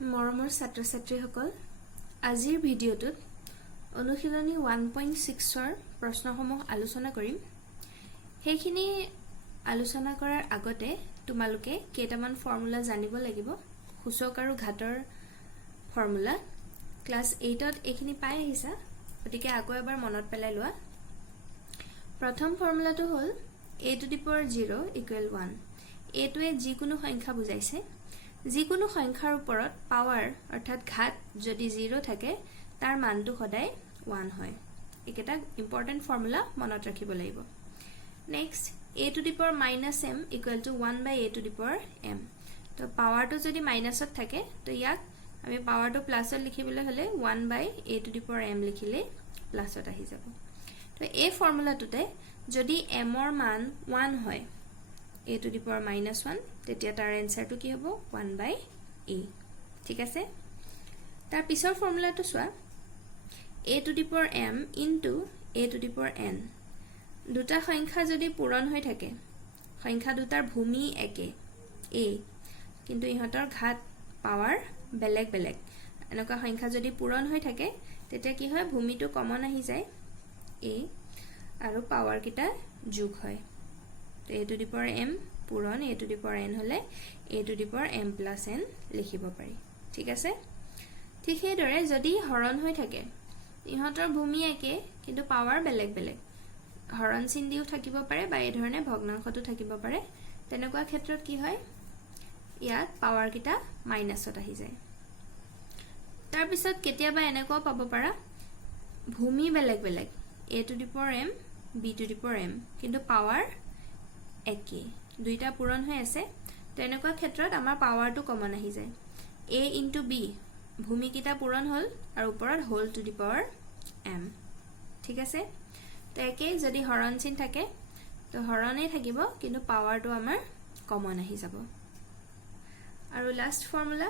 মৰমৰ ছাত্ৰ-ছাত্ৰীসকল আজিৰ ভিডিঅ'টোত অনুশীলনী 1.6 ৰ প্ৰশ্নসমূহ আলোচনা কৰিম সেইখিনি আলোচনা কৰাৰ আগতে তোমালোকে কেইটামান ফৰ্মুলা জানিব লাগিব সূচক আৰু ঘাতৰ ফৰ্মুলা ক্লাস 8 ত এইখিনি পাই আহিছা গতিকে আকৌ এবাৰ মনত পেলাই লোৱা প্ৰথম ফৰ্মুলাটো হ'ল a to the power 0 equal 1 এটোৱে যিকোনো সংখ্যা বুজাইছে যিকোনো সংখ্যাৰ ওপৰত পাৱাৰ অৰ্থাৎ ঘাত যদি 0 থাকে তাৰ মানটো সদায় 1 হয় একেটা ইম্পৰ্টেন্ট ফৰ্মুলা মনত ৰাখিব লাগিব next a to the power - m equal to 1 by a to the power m তো পাৱাৰটো যদি মাইনাসত থাকে তো ইয়াক আমি পাৱাৰটো প্লাসত লিখিবলৈ হলে 1 by a to the power m লিখিলে প্লাসত আহি যাব তো এই ফৰ্মুলাটোতে যদি m ৰ মান 1 হয় a to the power -1 তেতিয়া তাৰ এনসাৰটো কি হ'ব 1 by a ঠিক আছে তাৰ পিছৰ ফৰ্মুলাটো চোৱা a to the power m into a to the power n দুটা সংখ্যা যদি পূৰণ হৈ থাকে সংখ্যা দুটাৰ ভূমি একে a কিন্তু ইহঁতৰ ঘাত পাৱাৰ বেলেগ বেলেগ এনেকুৱা সংখ্যা যদি পূৰণ হৈ থাকে তেতিয়া কি হয় ভূমিটো কমন আহি যায় a আৰু পাৱাৰ কিটা যোগ হয় তো a to the power m পূৰণ a to the power n হলে a to the power m plus n লিখিব পাৰি ঠিক আছে ঠিক সেইদৰে যদি হৰণ হৈ থাকে ইহঁতৰ ভূমি একে কিন্তু পাৱাৰ বেলেগ বেলেগ হৰণ চিন দিও থাকিব পাৰে বা এই ধৰণে ভগ্নাংশটো থাকিব পাৰে তেনেকুৱা ক্ষেত্ৰত কি হয় ইয়াত পাৱাৰ কিটা মাইনাসত আহি যায় তাৰ পিছত কেতিয়াবা এনেকুৱা পাব পাৰা ভূমি বেলেগ বেলেগ a to the power m b to the power m কিন্তু পাৱাৰ একে দুইটা পূৰণ হৈ আছে তেনেকুৱা ক্ষেত্ৰত আমাৰ পাৱাৰটো কমন আহি যায় a into b ভূমি কিটা পূৰণ হল আৰু ওপৰত whole to the power m ঠিক আছে তো একে যদি হৰণ চিন থাকে তো হৰণে থাকিব কিন্তু পাৱাৰটো আমাৰ কমন আহি যাব আৰু last formula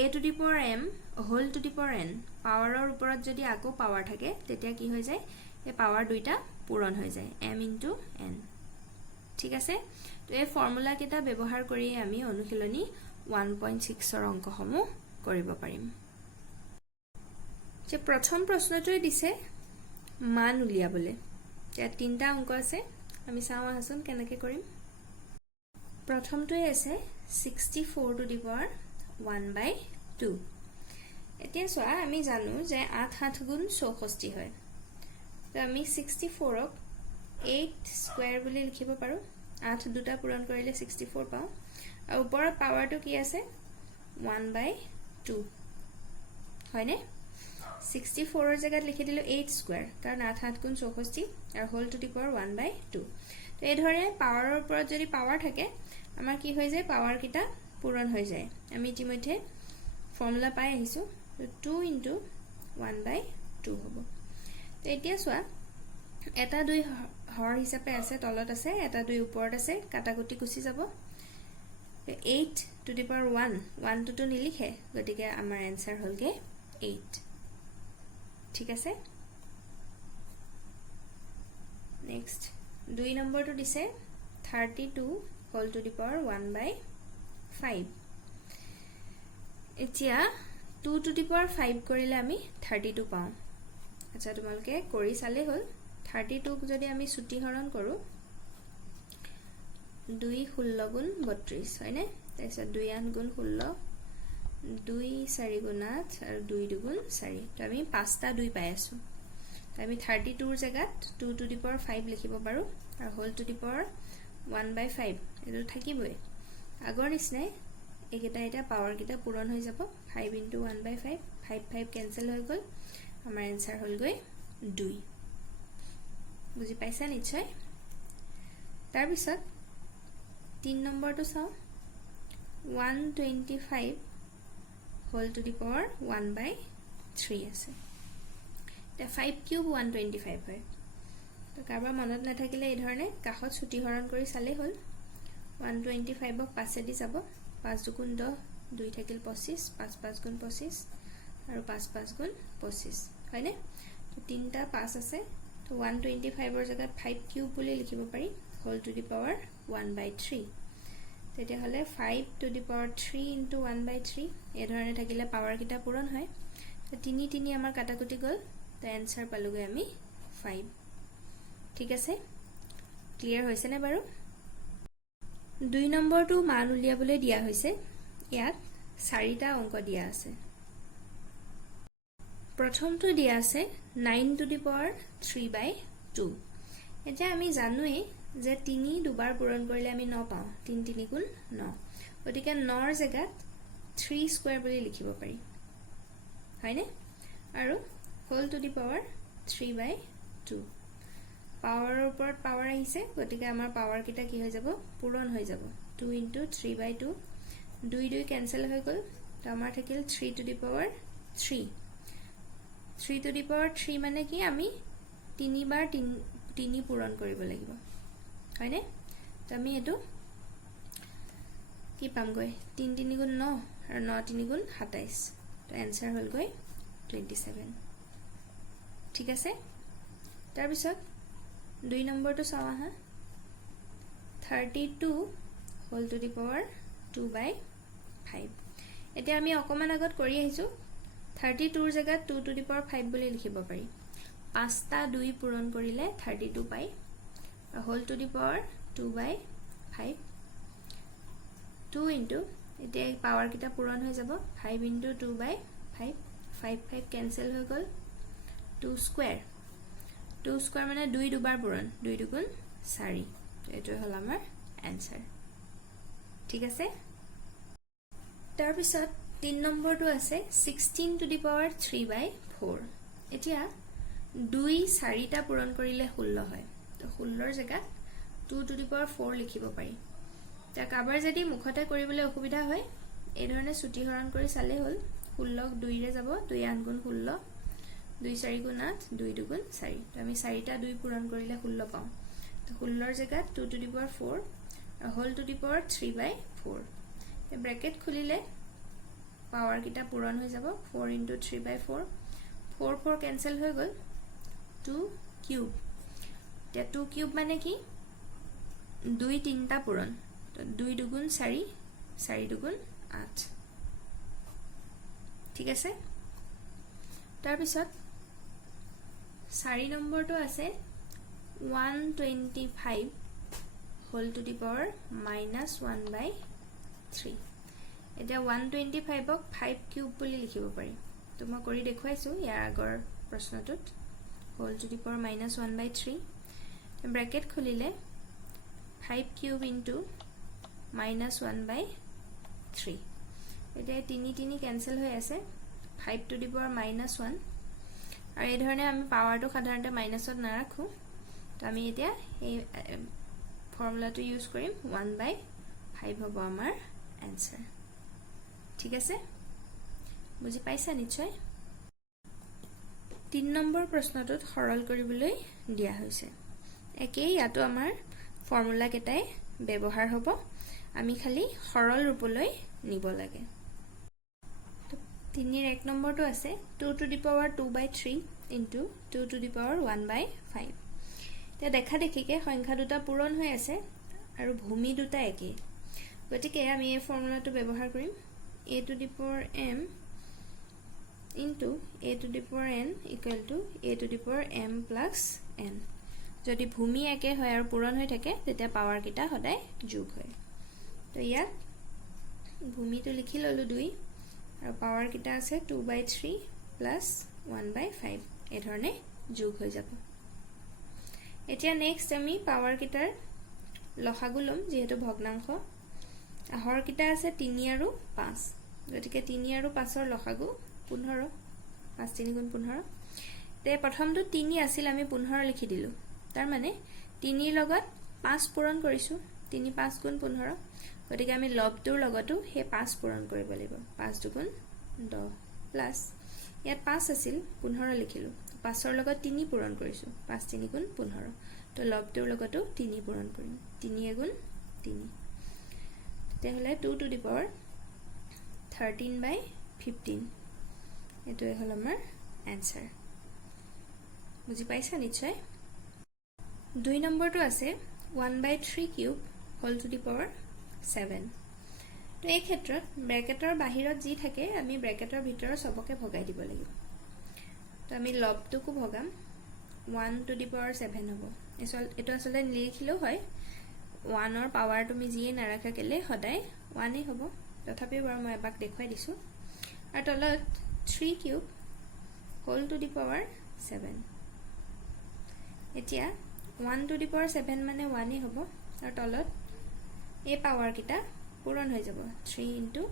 a to the power m whole to the power n পাৱাৰৰ ওপৰত যদি আকৌ পাৱাৰ থাকে তেতিয়া কি হৈ যায় এই পাৱাৰ দুইটা পূৰণ হৈ যায় m into n ঠিক আছে তো এই ফৰ্মুলা কেটা ব্যৱহাৰ কৰি আমি অনুশীলনী 1.6 ৰ অংকসমূহ কৰিব পাৰিম যে প্ৰথম প্ৰশ্নটোৱে দিছে মান উলিয়াবলে ইয়াত তিনটা অংক আছে আমি চাও আহাচোন কেনেকৈ কৰিম প্ৰথমটোৱে আছে 64 to the power 1 by 2 এতিয়া চোৱা আমি জানো যে 8 7 গুণ 64 হয় তো আমি 64 ক 8 স্কয়াৰ বুলি লিখিব পাৰো 8 দুটা পূৰণ কৰিলে 64 পাও আৰু ওপৰত পাৱাৰটো কি আছে 1 by 2 হয়নে 64 ৰ জায়গাত লিখি দিলো 8 স্কয়াৰ কাৰণ 8 7 গুণ 64 আৰু whole to the power 1 by 2 তো এই ধৰণে পাৱাৰৰ ওপৰত যদি পাৱাৰ থাকে আমাৰ কি হৈ যায় পাৱাৰ কিটা পূৰণ হৈ যায় আমি ইতিমধ্যে ফৰ্মুলা পাই আহিছো 2 into 1 by 2 হ'ব তো এতিয়া চোৱা এটা দুই হৰ হিচাপে আছে তলত আছে এটা দুই ওপৰত আছে কাটাকুটি গুছি যাব 8 to the power 1 1 to নিলিখে গতিকে আমাৰ এনসাৰ হলগে 8 ঠিক আছে নেক্সট দুই নম্বৰটো দিছে 32 whole to the power 1 by 5 এতিয়া 2 to the power 5 কৰিলে আমি 32 পাও আচ্ছা তোমালোকে কৰি চালে হল 32 ক যদি আমি ছুটি হৰণ কৰো 2 16 গুণ 32 হয়নে তাৰপিছত 2 8 গুণ 16 2 4 গুণ 8 আৰু 2 2 গুণ 4 তো আমি পাঁচটা 2 পাই আছো তো আমি 32 ৰ জায়গাত 2 to the power 5 লিখিব পাৰো আৰু whole to the power 1 by 5 এটো থাকিবই আগৰ নিচিনাই একেটা এটা পাৱাৰ কিটা পূৰণ হৈ যাব 5 into 1 by 5 5 5 কেনসেল হৈ গল আমাৰ এনসাৰ হল গৈ 2 বুজি পাইছা নিশ্চয় তাৰ পিছত 3 নম্বৰটো চাও 125 whole to the power 1 by 3 আছে তে 5 কিউব 125 হয় তো কাৰবাৰ মনত নাথাকিলে এই ধৰণে কাখত ছুটি হৰণ কৰি চালে হল 125 ক 5 দি যাব 5 2 গুণ 10 2 থাকিল 25 5 5 গুণ 25 আৰু 5 5 গুণ 25 হয়নে তো তিনটা 5 আছে তো 125 ৰ জায়গাত 5 কিউব বুলি লিখিব পাৰি whole to the power 1 by 3 তেতিয়াহ'লে 5 to the power 3 into 1/3 এই ধৰণে থাকিলে পাৱাৰ কিটা পূৰণ হয় তো 3 3 আমাৰ কাটাকুটি গ'ল তো এনসাৰ পালোগে আমি 5 ঠিক আছে ক্লিয়াৰ হৈছে নে বাৰু 2 নম্বৰটো মান উলিয়াবলৈ দিয়া হৈছে ইয়াত 4টা অংক দিয়া আছে প্ৰথমটো দিয়া আছে 9 to the power 3/2 এতিয়া আমি জানোই যে 3 দুবাৰ পূৰণ কৰিলে আমি 9 পাওঁ 3 3 গুণ 9 গতিকে 9 ৰ জাগাত 3 স্কয়াৰ বুলি লিখিব পাৰি হয়নে আৰু হোল টু দি পাৱাৰ 3/2 পাৱাৰৰ ওপৰত পাৱাৰ আহিছে গতিকে আমাৰ পাৱাৰ কিটা কি হৈ যাব পূৰণ হৈ যাব 2 into 3/2 2 2 কেনসেল হৈ গ'ল তো আমাৰ থাকিল 3 to the power 3 3 to the power 3 মানে কি আমি 3 বাৰ 3 পূৰণ কৰিব লাগিব হয়নে তো আমি এটো কি পামগৈ 3 3 গুণ 9 আৰু 9 3 গুণ 27 তো এনসাৰ হ'ল গৈ 27 ঠিক আছে তাৰ পিছত 2 নম্বৰটো চাও হা 32 হোল টু দি পাৱাৰ 2/5 এতিয়া আমি অকমান আগত কৰি আহিছো 32 ৰ জাগাত 2 to the power 5 বুলি লিখিব পাৰি 5টা 2 পূৰণ কৰিলে 32 পাই whole to the power 2/5 2 into এতিয়া পাৱাৰ কিটা পূৰণ হৈ যাব 5 into 2/5 5 5 কেনসেল হৈ গ'ল 2 স্কয়াৰ মানে 2 দুবাৰ পূৰণ 2 2 গুণ 4 এটো হল আমাৰ আনসাৰ ঠিক আছে তাৰ পিছত 3 নম্বৰটো আছে 16 to the power 3/4 এতিয়া 2 4টা পূৰণ কৰিলে 16 হয় তো 16 ৰ জাগাত 2 to the power 4 লিখিব পাৰি তা কাবাৰ যদি মুখতে কৰিবলৈ অসুবিধা হয় এই ধৰণে ছুটি হৰণ কৰি চালে হ'ল 16 2 ৰে যাব 2 8 গুণ 16 2 4 গুণ 8 2 2 গুণ 4 তো আমি 4টা 2 পূৰণ কৰিলে 16 পাওঁ তো 16 ৰ জাগাত 2 to the power 4 আৰু হোল টু দি পাৱাৰ 3/4 এই ব্ৰেকেট খুলিলে পাৱাৰ কিটা পূৰণ হৈ যাব 4 into 3/4 4 4 কেনসেল হৈ গ'ল 2 কিউব তে 2 কিউব মানে কি 2 3টা পূৰণ তো 2 2 গুণ 4 4 2 গুণ 8 ঠিক আছে তাৰ পিছত 4 নম্বৰটো আছে 125 হোল টু দি পাৱাৰ -1/3 এতিয়া 125 ক 5 কিউব বুলি লিখিব পাৰি তো মই কৰি দেখুৱাইছো ইয়াৰ আগৰ প্ৰশ্নটোত whole to the power -1/3 bracket খুলিলে 5 কিউব into -1/3 এতিয়া 3 3 কেনসেল হৈ আছে 5 to the power -1 আৰু এই ধৰণে আমি পাৱাৰটো সাধাৰণতে মাইনাসত না ৰাখো তো আমি এতিয়া এই ফৰ্মুলাটো ইউজ কৰিম 1/5 হ'ব আমাৰ আনসাৰ ঠিক আছে বুজি পাইছা নিশ্চয় 3 নম্বৰ প্ৰশ্নটোত সৰল কৰিবলৈ দিয়া হৈছে একেই ইয়াতো আমাৰ ফৰ্মুলা কেটাই ব্যৱহাৰ হ'ব আমি খালি সৰল ৰূপলৈ নিব লাগে 3 ৰ 1 নম্বৰটো আছে 2 to the power 2/3 into 2 to the power 1/5 তে দেখা দেখিকে সংখ্যা দুটা পূৰণ হৈ আছে আৰু ভূমি দুটা একেই গতিকে আমি এই ফৰ্মুলাটো ব্যৱহাৰ কৰিম a to the power m into a to the power n equal to a to the power m plus n যদি ভূমি একে হয় আৰু পূৰণ হৈ থাকে তেতিয়া পাৱাৰ কিটা সদায় যোগ হয় তো ইয়াত ভূমিটো লিখি ললো 2 আৰু পাৱাৰ কিটা আছে 2/3 plus 1/5 এই ধৰণে যোগ হৈ যাব এতিয়া নেক্সট আমি পাৱাৰ কিটাৰ লসাগু লম যেহেতু ভগ্নাংশ আহৰ কিটা আছে 3 আৰু 5 গতিকে 3 আৰু 5 ৰ লসাগু 15 5 3 গুণ 15 তে প্ৰথমটো 3 আছিল আমি 15 লিখি দিলো তাৰ মানে 3 ৰ লগত 5 পূৰণ কৰিছো 3 5 গুণ 15 গতিকে আমি লবটোৰ লগতো হে 5 পূৰণ কৰিব লাগিব 5 2 গুণ 10 প্লাস ইয়াত 5 আছিল 15 লিখিলো 5 ৰ লগত 3 পূৰণ কৰিছো 5 3 গুণ 15 তো লবটোৰ লগতো 3 পূৰণ কৰিম 3 গুণ 3 তেহলে 2 to the power 13/15 এটো হল আমাৰ আনসাৰ বুজি পাইছা নিশ্চয় 2 নম্বৰটো আছে 1/3 cube whole to the power 7 তো এই ক্ষেত্ৰত ব্ৰেকেটৰ বাহিৰত যি থাকে আমি ব্ৰেকেটৰ ভিতৰৰ সবকে ভগাই দিব লাগিব তো আমি লবটোকো ভগাম 1 to the power 7 হ'ব এটো আসলে লিখিলেও হয় 1 ৰ পাৱাৰ তুমি যিয়ে নাৰাখা কেলে সদায় 1 এ হ'ব তথাপিও বাৰু মই এবাক দেখুৱাই দিছো আৰু তলত 3 cube whole to the power 7 এতিয়া 1 to the power 7 মানে 1 এ হ'ব আৰু তলত এই পাৱাৰ কিটা পূৰণ হৈ যাব 3 into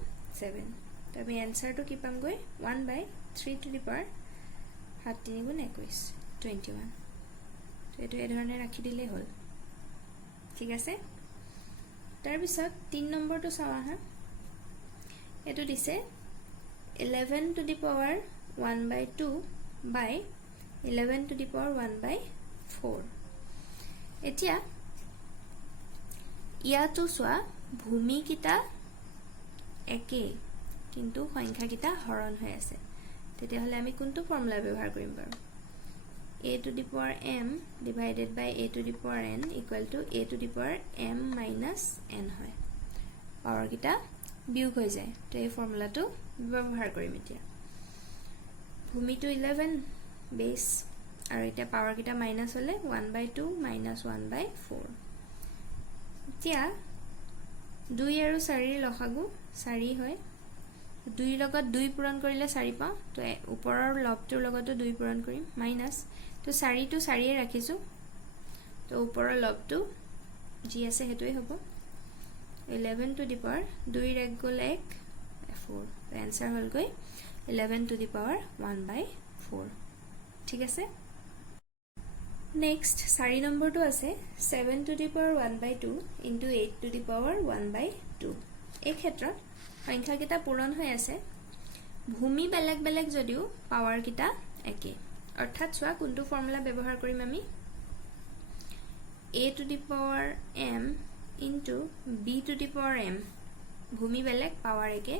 7 তো আমি এনসাৰটো কি পাম গৈ 1/3 to the power 7 3 গুণ 21 21 তো এটো এই ধৰণে ৰাখি দিলে হ'ল ঠিক আছে তাৰ পিছত 3 নম্বৰটো চাওয়া হা এটো দিছে 11 to the power 1/2 by 11 to the power 1/4 এতিয়া ইয়াতো সোয়া ভূমি কিটা একে কিন্তু সংখ্যা কিটা হৰণ হৈ আছে তেতিয়া হলে আমি কোনটো ফৰ্মুলা ব্যৱহাৰ কৰিম বাৰু a to the power m divided by a to the power n equal to a to the power m minus n হয় পাৱাৰ কিটা বিয়োগ হৈ যায় তো এই ফৰ্মুলাটো ব্যৱহাৰ কৰিম এতিয়া ভূমিটো 11 বেস আৰু এটা পাৱাৰ কিটা মাইনাস হলে 1/2 minus 1/4 এতিয়া 2 আৰু 4 ৰ লসাগু 4 হয় 2 লগত 2 পূৰণ কৰিলে 4 পাওঁ তো ওপৰৰ লবটোৰ লগতো 2 পূৰণ কৰিম মাইনাস তো 4 টো 4 এ ৰাখিছো তো ওপৰৰ লবটো যি আছে হেতুই হ'ব 11 to the power 2 ৰেক গল 1 4 তো आंसर হল গৈ 11 to the power 1/4 ঠিক আছে নেক্সট 4 নম্বৰটো আছে 7 to the power 1/2 into 8 to the power 1/2 এই ক্ষেত্ৰত সংখ্যা কিটা পূৰণ হৈ আছে ভূমি বেলেগ বেলেগ যদিও পাৱাৰ কিটা একে অৰ্থাৎ সোয়া কোনটো ফৰ্মুলা ব্যৱহাৰ কৰিম আমি a to the power m into b to the power m ভূমি বেলেগ পাৱাৰ একে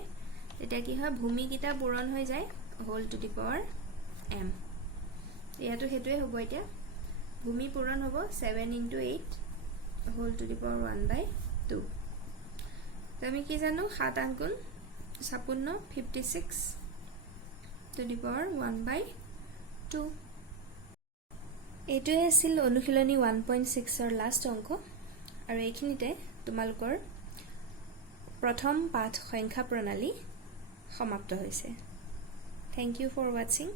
এটা কি হয় ভূমি কিটা পূৰণ হৈ যায় whole to the power m ইয়াটো হেতুই হ'ব এতিয়া ভূমি পূৰণ হ'ব 7 into 8 whole to the power 1/2 তো আমি কি জানো 7 8 গুণ 56 56 to the power 1/2 এটোৱে আছিল অনুশীলনী 1.6 ৰ লাষ্ট অংক আৰু এইখিনিতে তোমালোকৰ প্ৰথম পাঠ সংখ্যা প্ৰণালী সমাপ্ত হৈছে থ্যাংক ইউ ফৰ ওয়াচিং